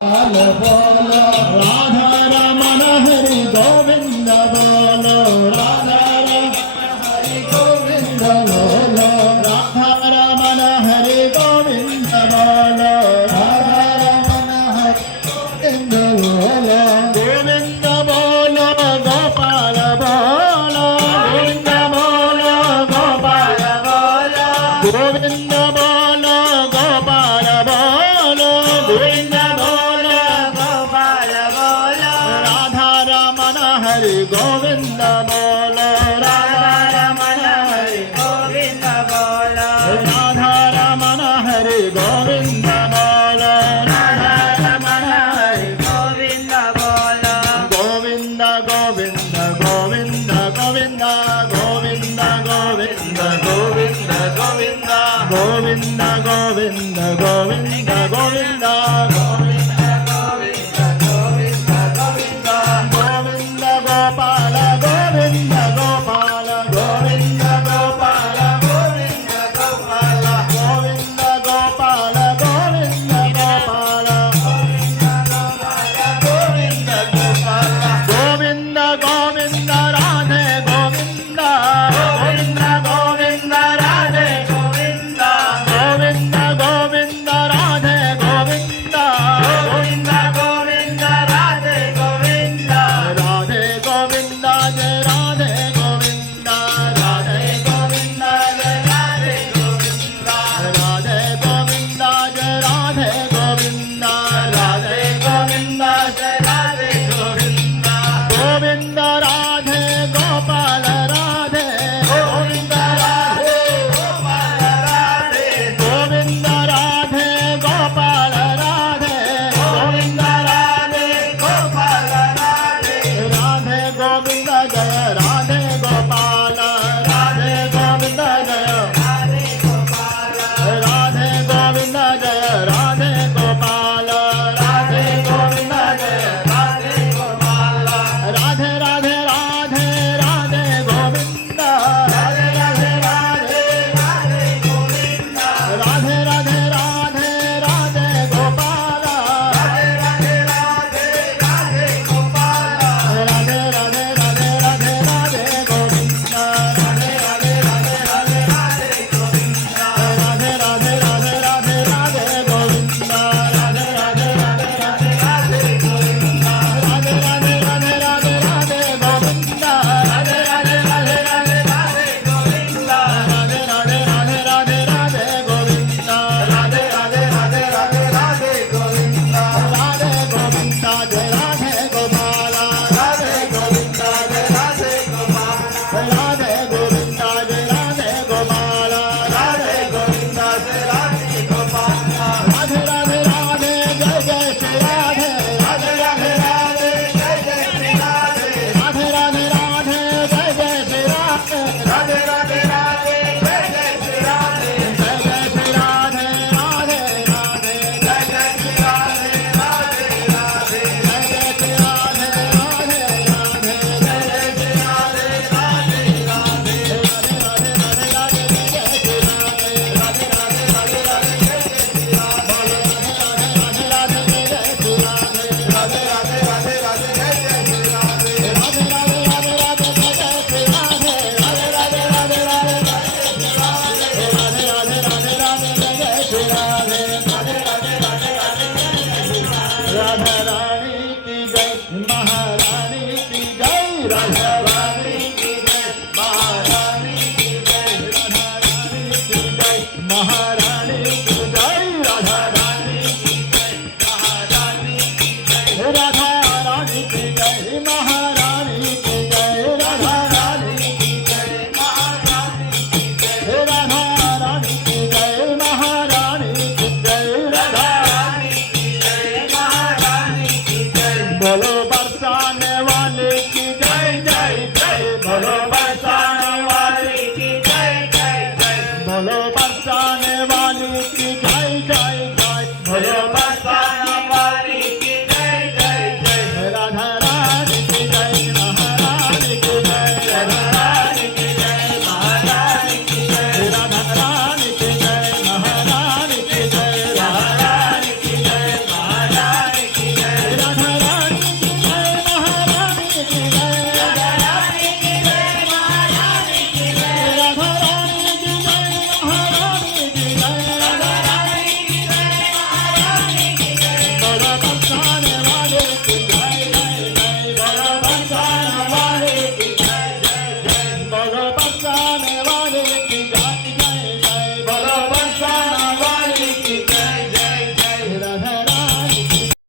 बोलो राधा रमण हरि गोविंद बोलो राधा रमण हरि गोविंद बोलो राधा रमण हरि गोविंद बोलो राधा रमण हरि गोविंद बोलो गोविंद बोलो गोपाल बोलो गोविंद बोलो गोपाल बोलो गोविंद बोलो गोपाल बोलो गोविंद हरि गोविंद बोलो राधा रमण हरि गोविंद बोलो राधा रमण हरि गोविंद बोलो राधा रमण हरि गोविंद बोलो गोविंद गोविंद गोविंद गोविंद गोविंद गोविंद गोविंद गोविंद गोविंद गोविंद गोविंद गोविंद गोपाल गोविंद गोपाल गोविंद गोपाल गोविंद गोपाल गोविंद गोपाल गोविंद गोपाल गोविंद गोपाल गोविंद गोविंद राधे गोविंद गोविंद गोविंद राधे गोविंद गोविंद गोविंद राधे गोविंद गोविंद गोविंद राधे गोविंद राधे गोविंद जय राधे गोविंद राधे गोविंद जय राधे गोविंद राधे गोविंद जय राधे गोविंद राधे गोविंद जय राधे गोविंद गोविंद राधे गोपाल राधे गोविंद राधे गोपाल राधे गोविंद राधे गोपाल राधे गोविंद राधे गोपाल राधे राधे गोविंद जय राधे गोपाल राधे गोविंद जय राधे गोपाल राधे गोविंद जय राधे गोपाल राधे गोविंद जय राधे गोपाल राधे राधे राधे राधे गोविंद राधे राधे राधे राधे गोविंद राधे राधे राधे राधे गोपाल राधे राधे राधे राधे गोपाल राधे राधे राधे राधे राधे गोविंद राधे राधे राधे राधे राधे गोविंद राधे राधे राधे राधे राधे गोविंद राधे राधे राधे राधे राधे गोविंद राधे राधे राधे राधे राधे गोविंद राधे राधे राधे राधे राधे गोविंद राधे राधे राधे राधे राधे गोविंद राधे राधे राधे राधे राधे गोविंद राधे गोविंद जय राधे गोपाल राधे गोविंद जय राधे गोपाल राधे गोविंद जय राधे गोपाल राधे गोविंद जय राधे गोपाल राधे राधे राधे जय जय श्री राधे राधे राधे राधे जय जय श्री राधे राधे राधे राधे जय जय श्री राधे राधे राधे राधे जय जय श्री राधे जय जय श्री राधे राधे राधे जय जय श्री राधे राधे राधे जय जय श्री राधे राधे राधे जय जय श्री राधे राधे राधे राधे राधे राधे राधे जय जय श्री राधे राधे राधे राधे राधे जय जय श्री राधे राधे राधे राधे जय जय श्री राधे राधे राधे राधे राधे जय जय श्री राधे राधे राधे राधे राधे जय जय श्री राधे राधे राधे राधे राधे राधे राधे राधे राधे राधे जय जय श्री राधे राधे राधे राधे राधे जय जय श्री राधे राधा रानी की जय महारानी की जय राधा रानी की जय महारानी की जय राधा रानी की जय महारानी की जय राधा रानी की जय महारानी की जय राधा रानी की जय महारानी की जय राधा रानी की जय महारानी की जय राधा रानी की जय महारानी की जय राधा रानी की जय महारानी की जय बोलो बरसाने वाले की जय जय आने वाले की जाति जाए